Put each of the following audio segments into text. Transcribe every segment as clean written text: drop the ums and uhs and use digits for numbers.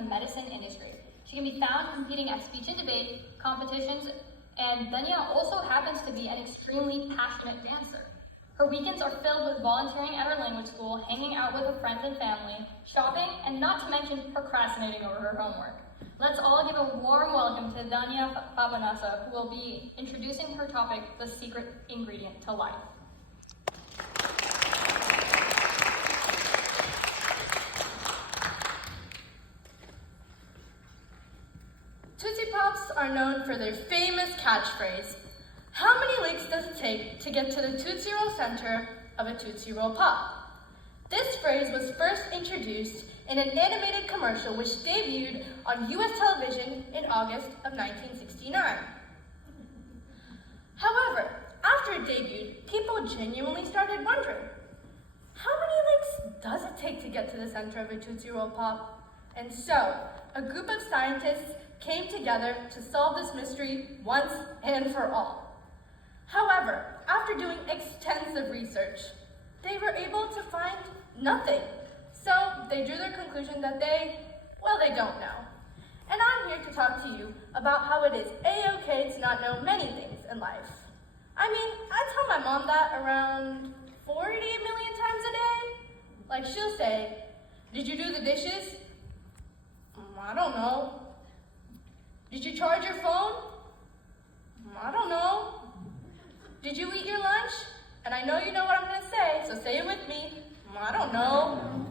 the medicine industry. She can be found competing at speech and debate competitions, and Dhanya also happens to be an extremely passionate dancer. Her weekends are filled with volunteering at her language school, hanging out with her friends and family, shopping, and not to mention procrastinating over her homework. Let's all give a warm welcome to Dhanya Papanasa, who will be introducing her topic, the secret ingredient to life. Tootsie Pops are known for their famous catchphrase, "How many licks does it take to get to the Tootsie Roll center of a Tootsie Roll Pop?" This phrase was first introduced in an animated commercial which debuted on US television in August of 1969. However, after it debuted, people genuinely started wondering, how many licks does it take to get to the center of a Tootsie Roll Pop? And so, a group of scientists came together to solve this mystery once and for all. However, after doing extensive research, they were able to find nothing. So they drew their conclusion that they don't know. And I'm here to talk to you about how it is a-okay to not know many things in life. I mean, I tell my mom that around 40 million times a day. Like she'll say, "Did you do the dishes?" "I don't know." "Did you charge your phone?" "I don't know." "Did you eat your lunch?" And I know you know what I'm going to say, so say it with me. "I don't know."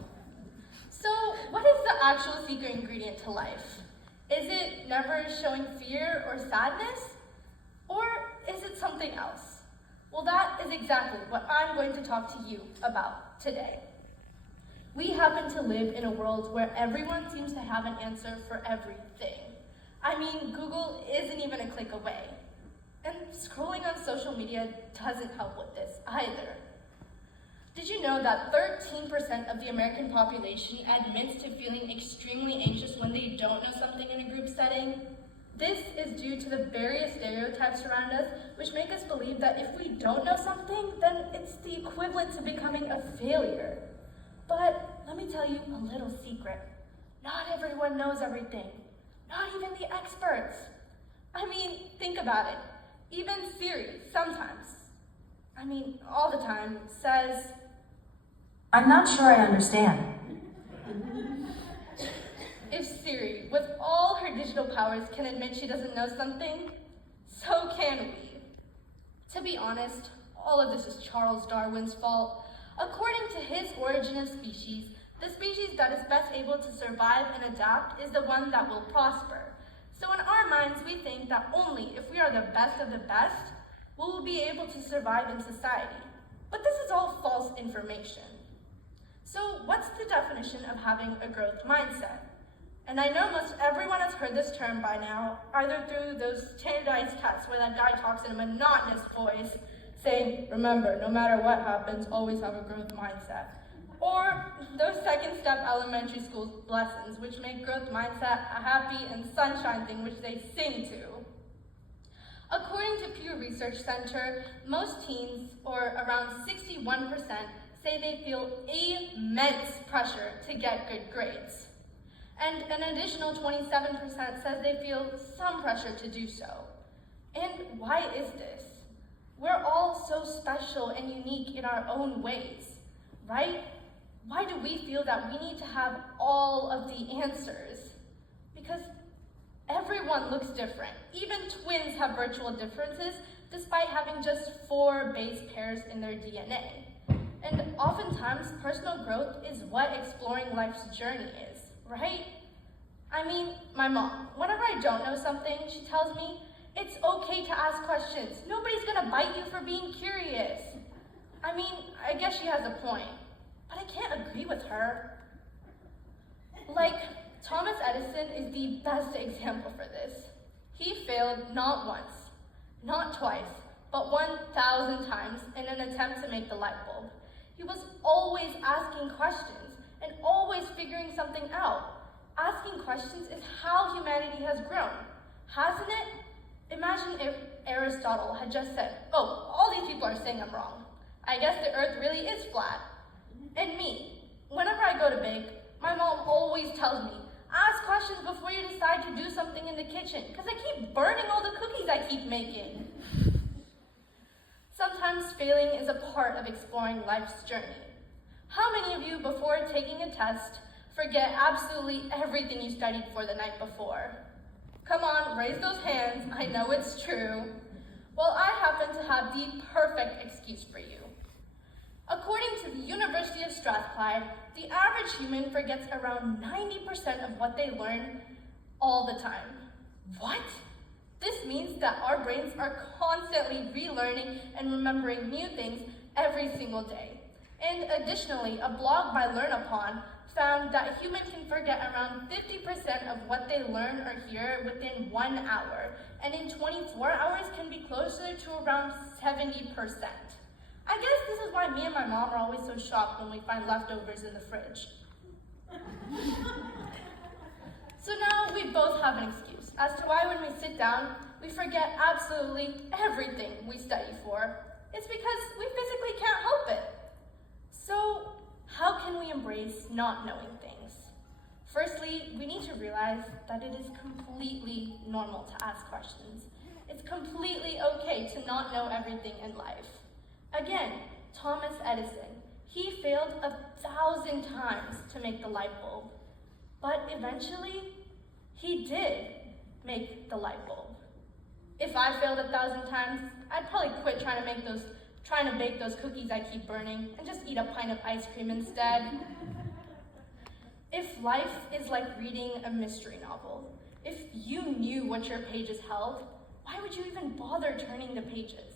So, what is the actual secret ingredient to life? Is it never showing fear or sadness? Or is it something else? Well, that is exactly what I'm going to talk to you about today. We happen to live in a world where everyone seems to have an answer for everything. I mean, Google isn't even a click away. And scrolling on social media doesn't help with this either. Did you know that 13% of the American population admits to feeling extremely anxious when they don't know something in a group setting? This is due to the various stereotypes around us, which make us believe that if we don't know something, then it's the equivalent to becoming a failure. But let me tell you a little secret. Not everyone knows everything. Not even the experts. I mean, think about it. Even Siri, sometimes, all the time, says, "I'm not sure I understand." If Siri, with all her digital powers, can admit she doesn't know something, so can we. To be honest, all of this is Charles Darwin's fault. According to his Origin of Species, the species that is best able to survive and adapt is the one that will prosper. So in our minds, we think that only if we are the best of the best, we will be able to survive in society. But this is all false information. So what's the definition of having a growth mindset? And I know most everyone has heard this term by now, either through those standardized tests where that guy talks in a monotonous voice, saying, "Remember, no matter what happens, always have a growth mindset." Or those second step elementary school lessons, which make growth mindset a happy and sunshine thing which they sing to. According to Pew Research Center, most teens, or around 61%, say they feel immense pressure to get good grades. And an additional 27% says they feel some pressure to do so. And why is this? We're all so special and unique in our own ways, right? Why do we feel that we need to have all of the answers? Because everyone looks different. Even twins have virtual differences despite having just 4 base pairs in their DNA. And oftentimes, personal growth is what exploring life's journey is, right? My mom, whenever I don't know something, she tells me, it's okay to ask questions. Nobody's gonna bite you for being curious. I guess she has a point. But I can't agree with her. Like, Thomas Edison is the best example for this. He failed not once, not twice, but 1,000 times in an attempt to make the light bulb. He was always asking questions and always figuring something out. Asking questions is how humanity has grown, hasn't it? Imagine if Aristotle had just said, "Oh, all these people are saying I'm wrong. I guess the earth really is flat." And me, whenever I go to bake, my mom always tells me, Ask questions before you decide to do something in the kitchen, because I keep burning all the cookies I keep making. Sometimes failing is a part of exploring life's journey. How many of you, before taking a test, forget absolutely everything you studied for the night before? Come on, raise those hands, I know it's true. Well, I happen to have the perfect excuse for you. According to the University of Strathclyde, the average human forgets around 90% of what they learn all the time. What? This means that our brains are constantly relearning and remembering new things every single day. And additionally, a blog by LearnUpon found that humans can forget around 50% of what they learn or hear within 1 hour, and in 24 hours can be closer to around 70%. I guess this is why me and my mom are always so shocked when we find leftovers in the fridge. So now we both have an excuse as to why when we sit down, we forget absolutely everything we study for. It's because we physically can't help it. So how can we embrace not knowing things? Firstly, we need to realize that it is completely normal to ask questions. It's completely okay to not know everything in life. Again, Thomas Edison, he failed 1,000 times to make the light bulb, but eventually, he did make the light bulb. If I failed 1,000 times, I'd probably quit trying to bake those cookies I keep burning and just eat a pint of ice cream instead. If life is like reading a mystery novel, if you knew what your pages held, why would you even bother turning the pages?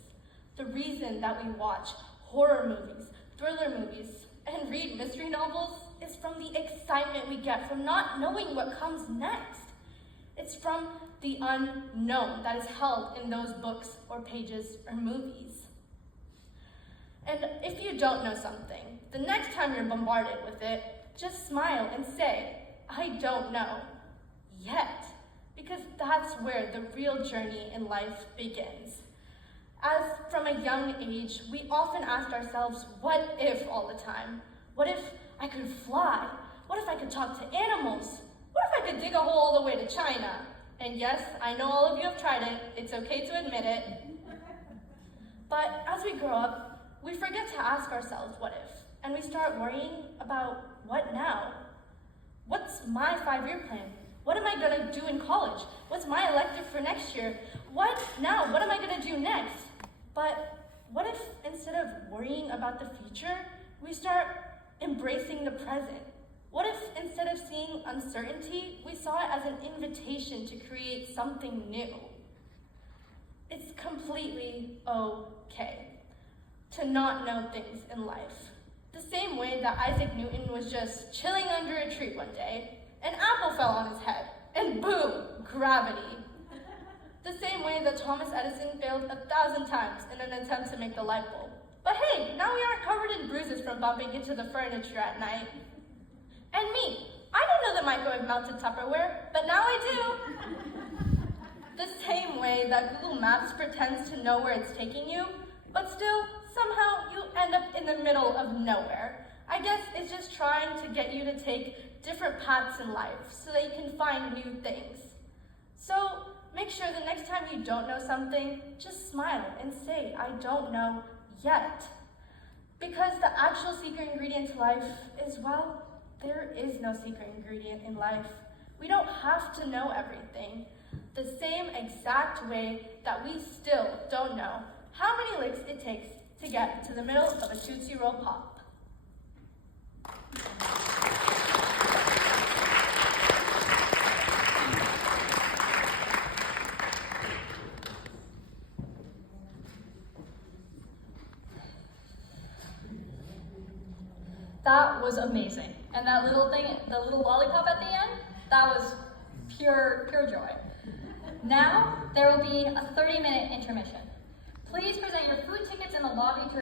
The reason that we watch horror movies, thriller movies, and read mystery novels is from the excitement we get from not knowing what comes next. It's from the unknown that is held in those books or pages or movies. And if you don't know something, the next time you're bombarded with it, just smile and say, I don't know, yet, because that's where the real journey in life begins. As from a young age, we often ask ourselves, what if all the time? What if I could fly? What if I could talk to animals? What if I could dig a hole all the way to China? And yes, I know all of you have tried it. It's okay to admit it. But as we grow up, we forget to ask ourselves, what if? And we start worrying about what now? What's my 5-year plan? What am I gonna do in college? What's my elective for next year? What now? What am I gonna do next? But what if instead of worrying about the future, we start embracing the present? What if instead of seeing uncertainty, we saw it as an invitation to create something new? It's completely okay to not know things in life. The same way that Isaac Newton was just chilling under a tree one day, an apple fell on his head, and boom, gravity. The same way that Thomas Edison failed 1,000 times in an attempt to make the light bulb. But hey, now we aren't covered in bruises from bumping into the furniture at night. And me, I didn't know the microwave melted Tupperware, but now I do. The same way that Google Maps pretends to know where it's taking you, but still, somehow you end up in the middle of nowhere. I guess it's just trying to get you to take different paths in life so that you can find new things. So make sure the next time you don't know something, just smile and say, I don't know yet. Because the actual secret ingredient to life is, well, there is no secret ingredient in life. We don't have to know everything. The same exact way that we still don't know how many licks it takes to get to the middle of a Tootsie Roll Pop. That was amazing. And that little thing, the little lollipop at the end, that was pure joy. Now, there will be a 30-minute intermission. Please present your food tickets in the lobby to